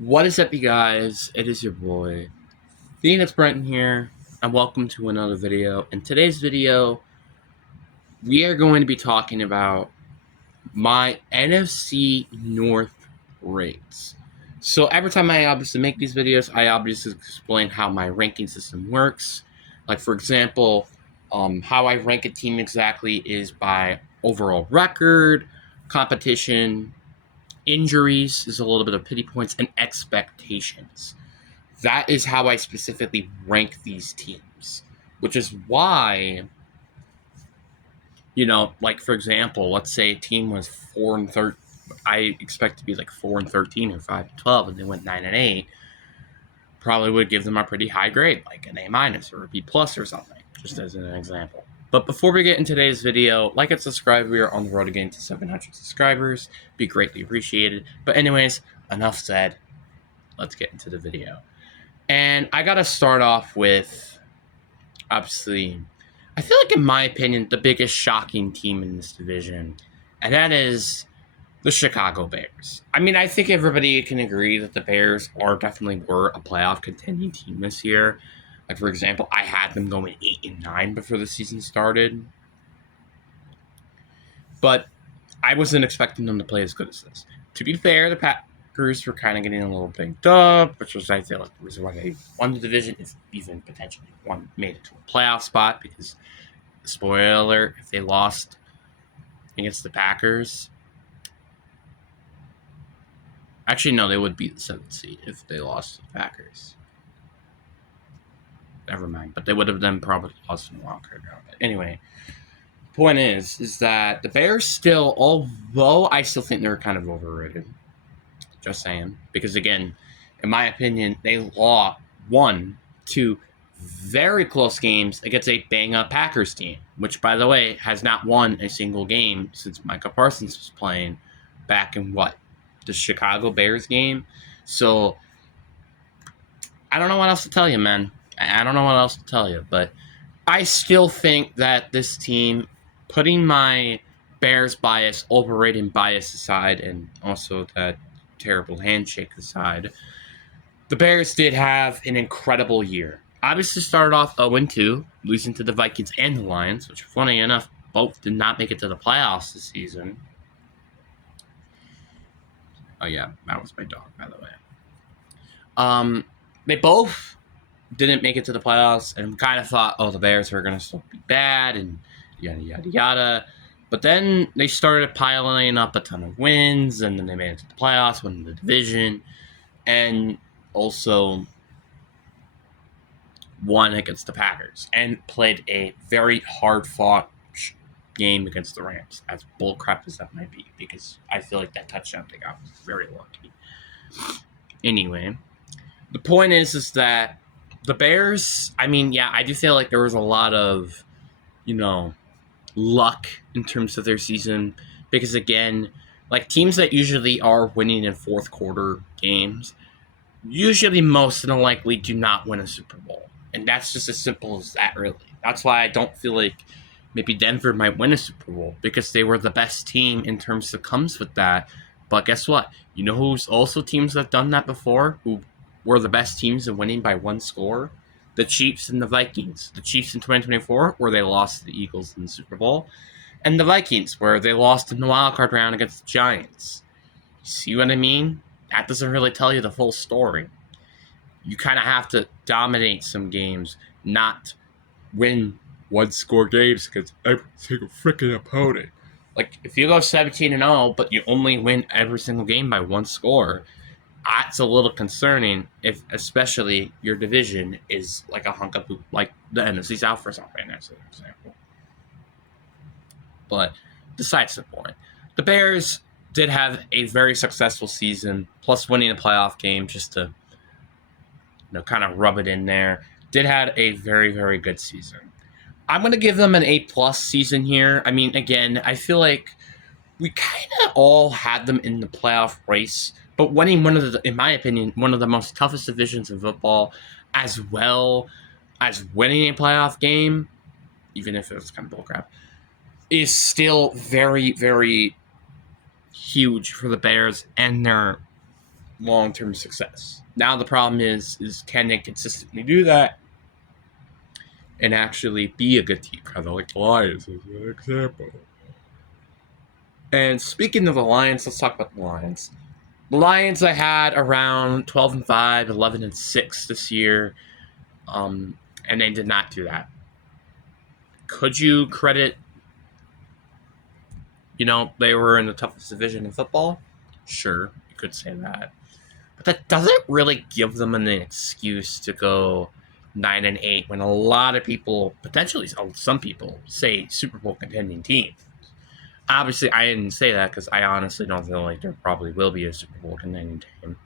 What is up, you guys? It is your boy, Phoenix Brenton here, and welcome to another video. In today's video, we are going to be talking about my NFC North rates. So every time I obviously make these videos, I obviously explain how my ranking system works. Like, for example, how I rank a team exactly is by overall record, competition, injuries is a little bit of pity points, and expectations. That is how I specifically rank these teams, which is why, like, for example, let's say a team was 4-13. I expect to be like 4-13 or 5-12, and they went 9-8. Probably would give them a pretty high grade, like an A- or a B+ or something, just as an example. But before we get into today's video, like and subscribe. We are on the road again to 700 subscribers. Be greatly appreciated. But anyways, enough said. Let's get into the video. And I gotta start off with, obviously, I feel like, in my opinion, the biggest shocking team in this division, and that is the Chicago Bears. I mean, I think everybody can agree that the Bears were a playoff contending team this year. Like, for example, I had them going 8-9 before the season started. But I wasn't expecting them to play as good as this. To be fair, the Packers were kind of getting a little banged up, which was, I feel like, the reason why they won the division, if even potentially made it to a playoff spot, because, spoiler, if they lost against the Packers, actually, no, they would be the 7th seed if they lost to the Packers. Never mind. But they would have then probably lost in the wild card round. But anyway, point is that the Bears still, although I still think they're kind of overrated, just saying, because again, in my opinion, they won 2 very close games against a bang-up Packers team, which, by the way, has not won a single game since Micah Parsons was playing back in the Chicago Bears game. So I don't know what else to tell you, man. I don't know what else to tell you, but I still think that this team, putting my Bears bias, overrated bias aside, and also that terrible handshake aside, the Bears did have an incredible year. Obviously started off 0-2, losing to the Vikings and the Lions, which, funny enough, both did not make it to the playoffs this season. Oh yeah, that was my dog, by the way. They both didn't make it to the playoffs, and kind of thought, the Bears were going to still be bad, and yada, yada, yada. But then they started piling up a ton of wins, and then they made it to the playoffs, won the division, and also won against the Packers, and played a very hard-fought game against the Rams, as bullcrap as that might be, because I feel like that touchdown they got was very lucky. Anyway, the point is that the Bears, I mean, yeah, I do feel like there was a lot of, luck in terms of their season, because, again, like, teams that usually are winning in fourth quarter games usually most than likely do not win a Super Bowl. And that's just as simple as that, really. That's why I don't feel like maybe Denver might win a Super Bowl, because they were the best team in terms that comes with that. But guess what? You know who's also teams that have done that before, who were the best teams in winning by one score? The Chiefs and the Vikings. The Chiefs in 2024, where they lost to the Eagles in the Super Bowl, and the Vikings, where they lost in the wildcard round against the Giants. See what I mean? That doesn't really tell you the full story. You kind of have to dominate some games, not win one-score games against every single freaking opponent. Like, if you go 17-0, but you only win every single game by one score, that's a little concerning, if especially your division is like a hunk of poop, like the NFC South for something, as an example. But besides the point, the Bears did have a very successful season, plus winning a playoff game just to, kind of rub it in there. Did have a very, very good season. I'm going to give them an A+ season here. I mean, again, I feel like we kind of all had them in the playoff race, but winning in my opinion, one of the most toughest divisions in football, as well as winning a playoff game, even if it was kind of bullcrap, is still very, very huge for the Bears and their long-term success. Now the problem is can they consistently do that and actually be a good team? Kind of like the Lions as an example. And speaking of the Lions, let's talk about the Lions. The Lions I had around 12-5, 11-6 this year, and they did not do that. Could you credit, they were in the toughest division in football? Sure, you could say that. But that doesn't really give them an excuse to go 9-8 when a lot of people, potentially some people, say Super Bowl contending team. Obviously, I didn't say that because I honestly don't feel like there probably will be a Super Bowl contending team.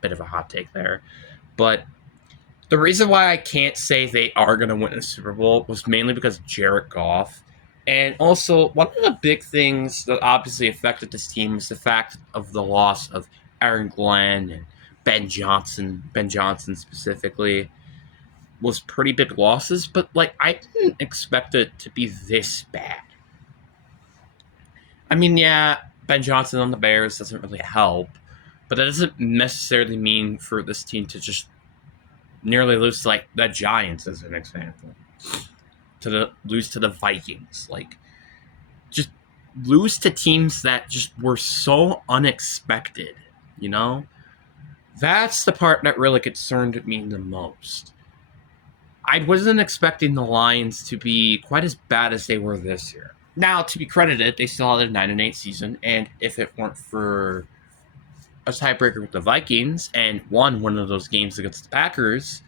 Bit of a hot take there. But the reason why I can't say they are going to win a Super Bowl was mainly because of Jared Goff. And also, one of the big things that obviously affected this team is the fact of the loss of Aaron Glenn and Ben Johnson specifically, was pretty big losses. But, I didn't expect it to be this bad. I mean, yeah, Ben Johnson on the Bears doesn't really help, but that doesn't necessarily mean for this team to just nearly lose to, the Giants, as an example. Lose to the Vikings. Just lose to teams that just were so unexpected, That's the part that really concerned me the most. I wasn't expecting the Lions to be quite as bad as they were this year. Now, to be credited, they still had a 9-8 season, and if it weren't for a tiebreaker with the Vikings and won one of those games against the Packers,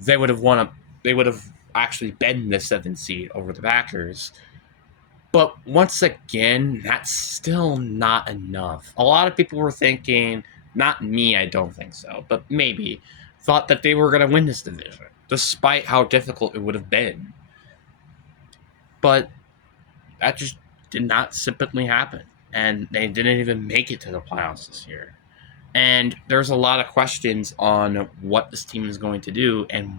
they would have actually been the 7th seed over the Packers. But once again, that's still not enough. A lot of people were thinking, not me, I don't think so, but maybe, thought that they were going to win this division, despite how difficult it would have been. But that just did not simply happen, and they didn't even make it to the playoffs this year. And there's a lot of questions on what this team is going to do and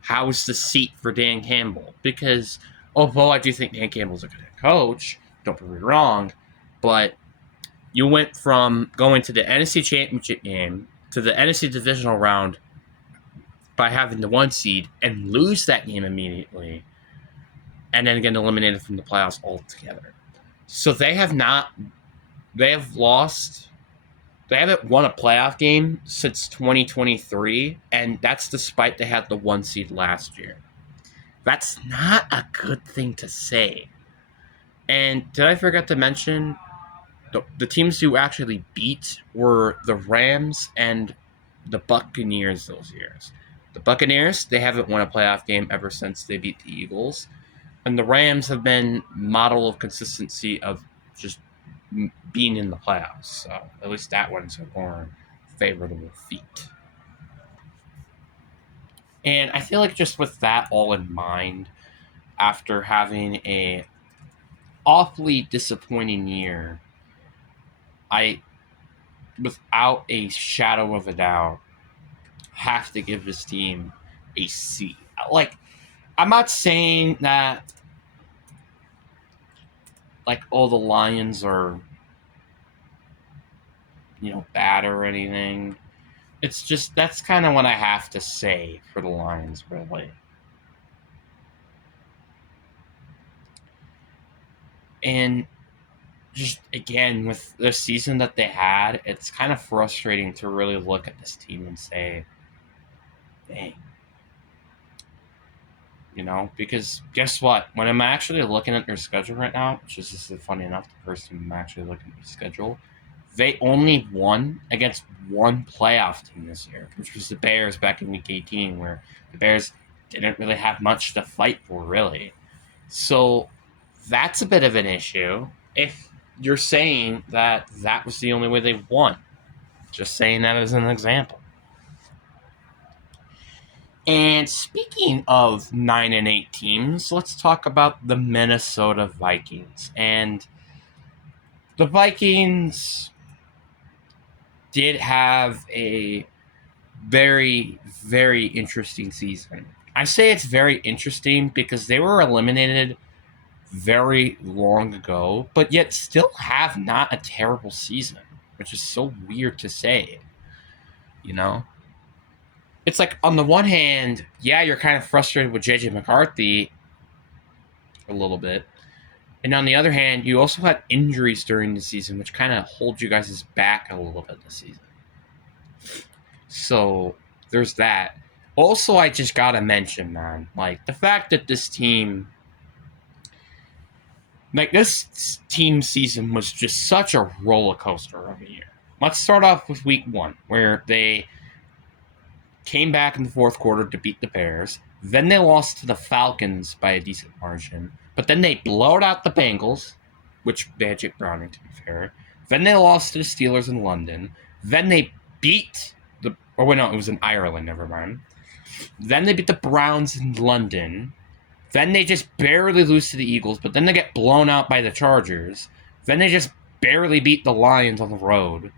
how is the seat for Dan Campbell? Because although I do think Dan Campbell's a good head coach, don't get me wrong, but you went from going to the NFC Championship game to the NFC Divisional round by having the 1 seed and lose that game immediately, and then get eliminated from the playoffs altogether. So they haven't won a playoff game since 2023, and that's despite they had the 1 seed last year. That's not a good thing to say. And did I forget to mention, the teams who actually beat were the Rams and the Buccaneers those years. The Buccaneers, they haven't won a playoff game ever since they beat the Eagles. And the Rams have been model of consistency of just being in the playoffs. So at least that one's a more favorable feat. And I feel like just with that all in mind, after having a awfully disappointing year, I, without a shadow of a doubt, have to give this team a C. I'm not saying that all the Lions are bad or anything. It's just that's kind of what I have to say for the Lions, really. And just again, with the season that they had, it's kind of frustrating to really look at this team and say, dang. Because guess what? When I'm actually looking at their schedule right now, which is just funny enough, the first time I'm actually looking at their schedule, they only won against one playoff team this year, which was the Bears back in Week 18, where the Bears didn't really have much to fight for, really. So that's a bit of an issue if you're saying that was the only way they won. Just saying that as an example. And speaking of 9-8 teams, let's talk about the Minnesota Vikings. And the Vikings did have a very, very interesting season. I say it's very interesting because they were eliminated very long ago, but yet still have not a terrible season. which is so weird to say, you know? It's like, on the one hand, yeah, you're kind of frustrated with JJ McCarthy a little bit. And on the other hand, you also had injuries during the season, which kind of hold you guys back a little bit this season. So there's that. Also, I just gotta mention, man, like the fact that this team season was just such a roller coaster of a year. Let's start off with week 1, where they came back in the fourth quarter to beat the Bears. Then they lost to the Falcons by a decent margin. But then they blowed out the Bengals, which they had Jake Browning, to be fair. Then they lost to the Steelers in London. Then they beat the... Oh, wait, no, it was in Ireland, never mind. Then they beat the Browns in London. Then they just barely lose to the Eagles, but then they get blown out by the Chargers. Then they just barely beat the Lions on the road.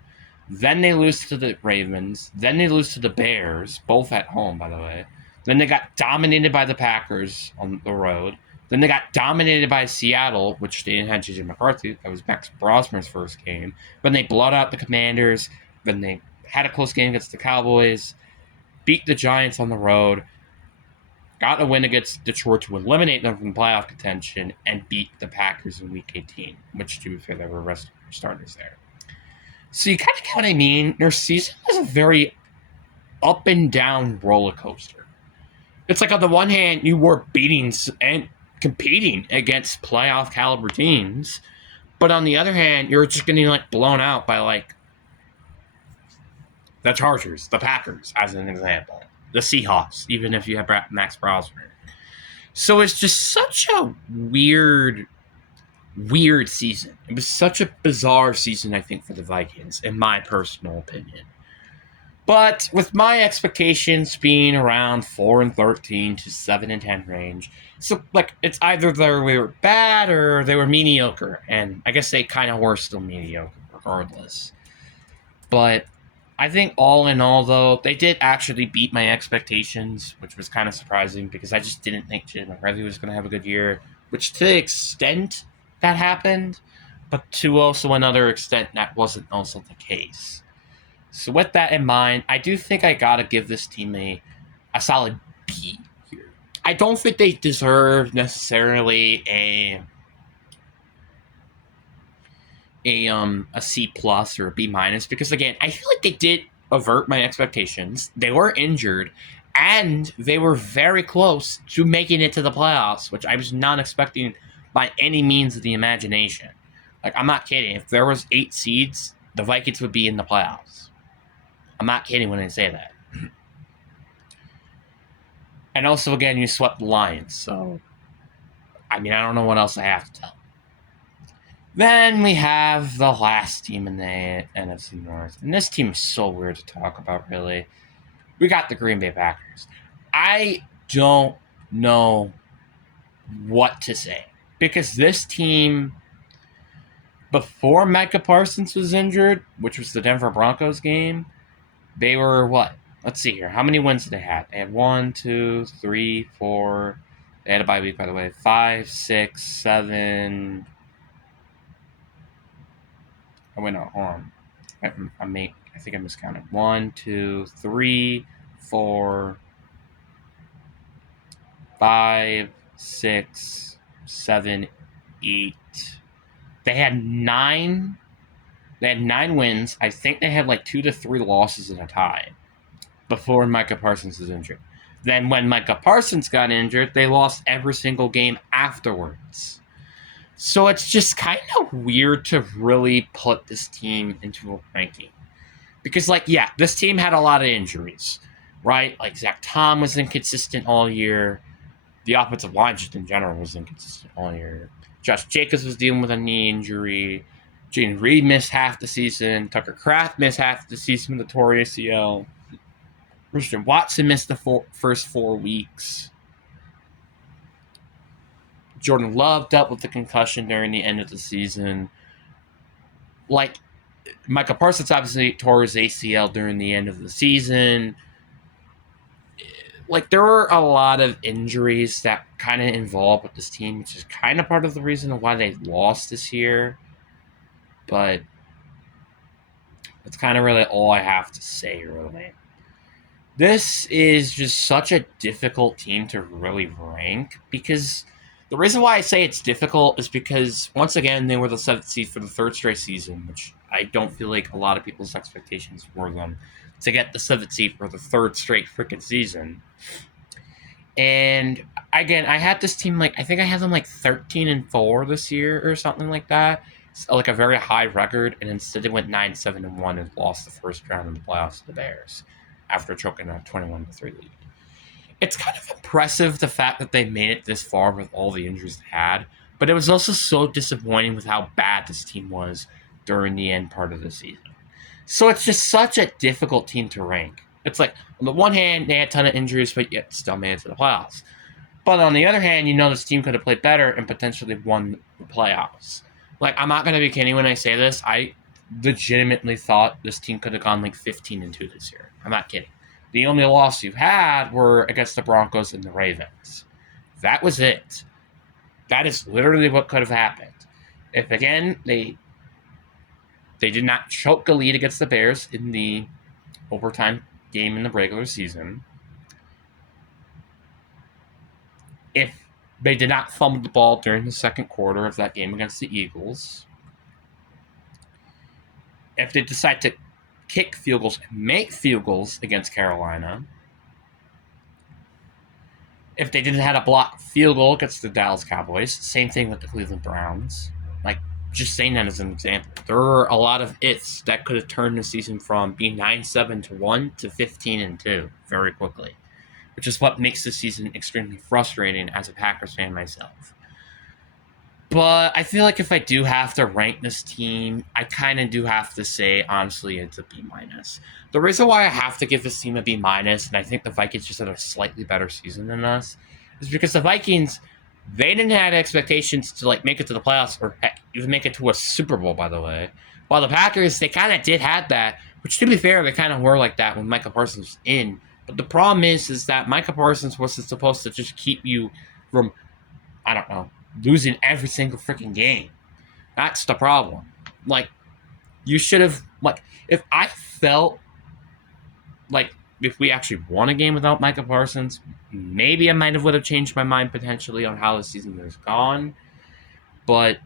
Then they lose to the Ravens. Then they lose to the Bears, both at home, by the way. Then they got dominated by the Packers on the road. Then they got dominated by Seattle, which they didn't have JJ McCarthy. That was Max Brosmer's first game. Then they blowed out the Commanders. Then they had a close game against the Cowboys. Beat the Giants on the road. Got a win against Detroit to eliminate them from playoff contention. And beat the Packers in Week 18, which, to be fair, they were resting their starters there. So you kind of get what I mean. Their season was a very up and down roller coaster. It's like, on the one hand, you were beating and competing against playoff caliber teams, but on the other hand, you're just getting like blown out by like the Chargers, the Packers, as an example, the Seahawks, even if you have Max Brosmer. So it's just such a weird season. It was such a bizarre season, I think, for the Vikings, in my personal opinion. But with my expectations being around 4-13 to 7-10 range, so like it's either they were bad or they were mediocre, and I guess they kind of were still mediocre regardless. But I think all in all, though, they did actually beat my expectations, which was kind of surprising because I just didn't think Jim McCarthy was going to have a good year, which to the extent that happened, but to also another extent that wasn't also the case. So with that in mind, I do think I gotta give this team a solid B here. I don't think they deserve necessarily a C plus or a B minus, because again, I feel like they did avert my expectations. They were injured, and they were very close to making it to the playoffs, which I was not expecting by any means of the imagination. Like, I'm not kidding. If there was 8 seeds, the Vikings would be in the playoffs. I'm not kidding when I say that. And also, again, you swept the Lions, so I mean, I don't know what else I have to tell. Then we have the last team in the NFC North, and this team is so weird to talk about, really. We got the Green Bay Packers. I don't know what to say, because this team, before Micah Parsons was injured, which was the Denver Broncos game, they were what? Let's see here. How many wins did they have? They had 1, 2, 3, 4. They had a bye week, by the way. 5, 6, 7. Oh, wait, no. Hold on. I think I miscounted. 1, 2, 3, 4, 5, 6, 7, 8. They had 9. They had 9 wins. I think they had like 2 to 3 losses and a tie before Micah Parsons was injured. Then when Micah Parsons got injured, they lost every single game afterwards. So it's just kind of weird to really put this team into a ranking. Because, like, yeah, this team had a lot of injuries, right? Like, Zach Tom was inconsistent all year. The offensive line just in general was inconsistent all year. Josh Jacobs was dealing with a knee injury. Gene Reed missed half the season. Tucker Kraft missed half the season with the torn ACL. Christian Watson missed the first 4 weeks. Jordan Love dealt with the concussion during the end of the season. Like, Micah Parsons obviously tore his ACL during the end of the season. Like, there were a lot of injuries that kind of involved with this team, which is kind of part of the reason why they lost this year. But That's kind of really all I have to say, really. This is just such a difficult team to really rank because the reason why I say it's difficult is because, once again, they were the 7th seed for the 3rd straight season, which I don't feel like a lot of people's expectations were them to get the 7th seed for the 3rd straight freaking season. And again, I had this team I think I had them 13-4 this year or something like that. So, like a very high record, and instead they went 9-7-1 and lost the first round in the playoffs to the Bears after choking a 21-3 lead. It's kind of impressive the fact that they made it this far with all the injuries they had, but it was also so disappointing with how bad this team was during the end part of the season. So it's just such a difficult team to rank. It's like, on the one hand, they had a ton of injuries, but yet still made it to the playoffs. But on the other hand, this team could have played better and potentially won the playoffs. I'm not going to be kidding when I say this. I legitimately thought this team could have gone 15-2 this year. I'm not kidding. The only loss you had were against the Broncos and the Ravens. That was it. That is literally what could have happened. If, again, they did not choke the lead against the Bears in the overtime game in the regular season, if they did not fumble the ball during the second quarter of that game against the Eagles, if they decide to kick field goals and make field goals against Carolina, if they didn't have a blocked field goal against the Dallas Cowboys, same thing with the Cleveland Browns. Just saying that as an example. There are a lot of ifs that could have turned the season from being 9-7-1 to 15-2 very quickly, which is what makes this season extremely frustrating as a Packers fan myself. But I feel like if I do have to rank this team, I kind of do have to say, honestly, it's a B-. The reason why I have to give this team a B-, and I think the Vikings just had a slightly better season than us, is because the Vikings, they didn't have expectations to make it to the playoffs or even make it to a Super Bowl, by the way. While the Packers, they kind of did have that, which, to be fair, they kind of were like that when Micah Parsons was in. But the problem is that Micah Parsons wasn't supposed to just keep you from, I don't know, losing every single freaking game. That's the problem. You should have, if I felt if we actually won a game without Micah Parsons, maybe I might have would have changed my mind potentially on how the season has gone. But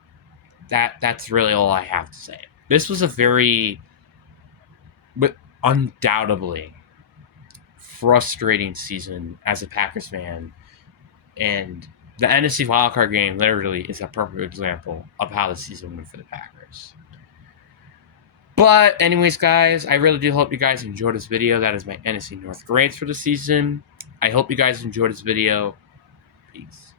that's really all I have to say. This was a very, but undoubtedly, frustrating season as a Packers fan, and the NFC wildcard game literally is a perfect example of how the season went for the Packers. But anyways, guys, I really do hope you guys enjoyed this video. That is my NFC North grades for the season. I hope you guys enjoyed this video. Peace.